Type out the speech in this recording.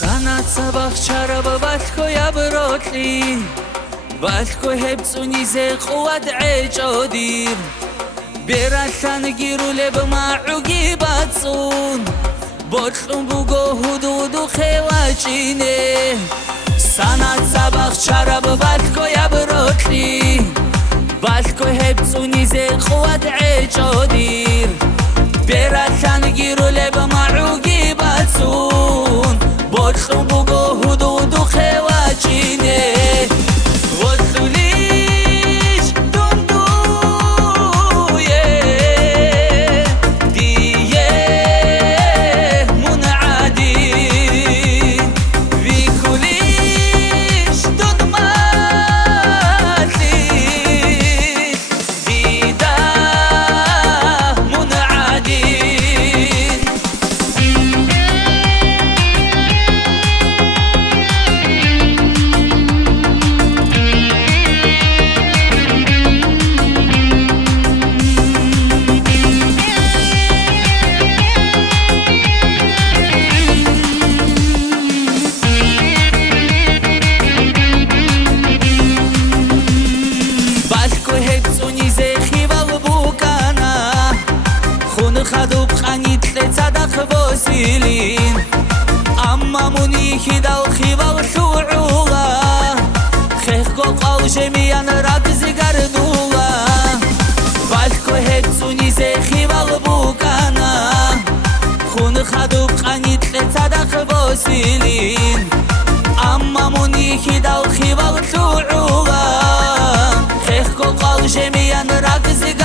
Sanat sabah çarabı batko yabrotli Batko hebtsunize quwat ecodir Beratlan giru leb ma'ugi batsun Botlum bugo hududu khewachine Sanat sabah çarabı batko yabrotli Batko hebtsunize quwat ecodir Beratlan giru leb ma'ugi batsun Botlum bugo hududu khewachine خدوب خانيت لتصدق بوسيلين أما منيكي داو خيبا وشوعوغا خيخكو قاو جميعا راكز قردوغا بالكو هبسوني زي خيبا وبوكانا خون خدوب خانيت لتصدق بوسيلين أما منيكي داو خيبا وشوعوغا خيخكو قاو جميعا راكز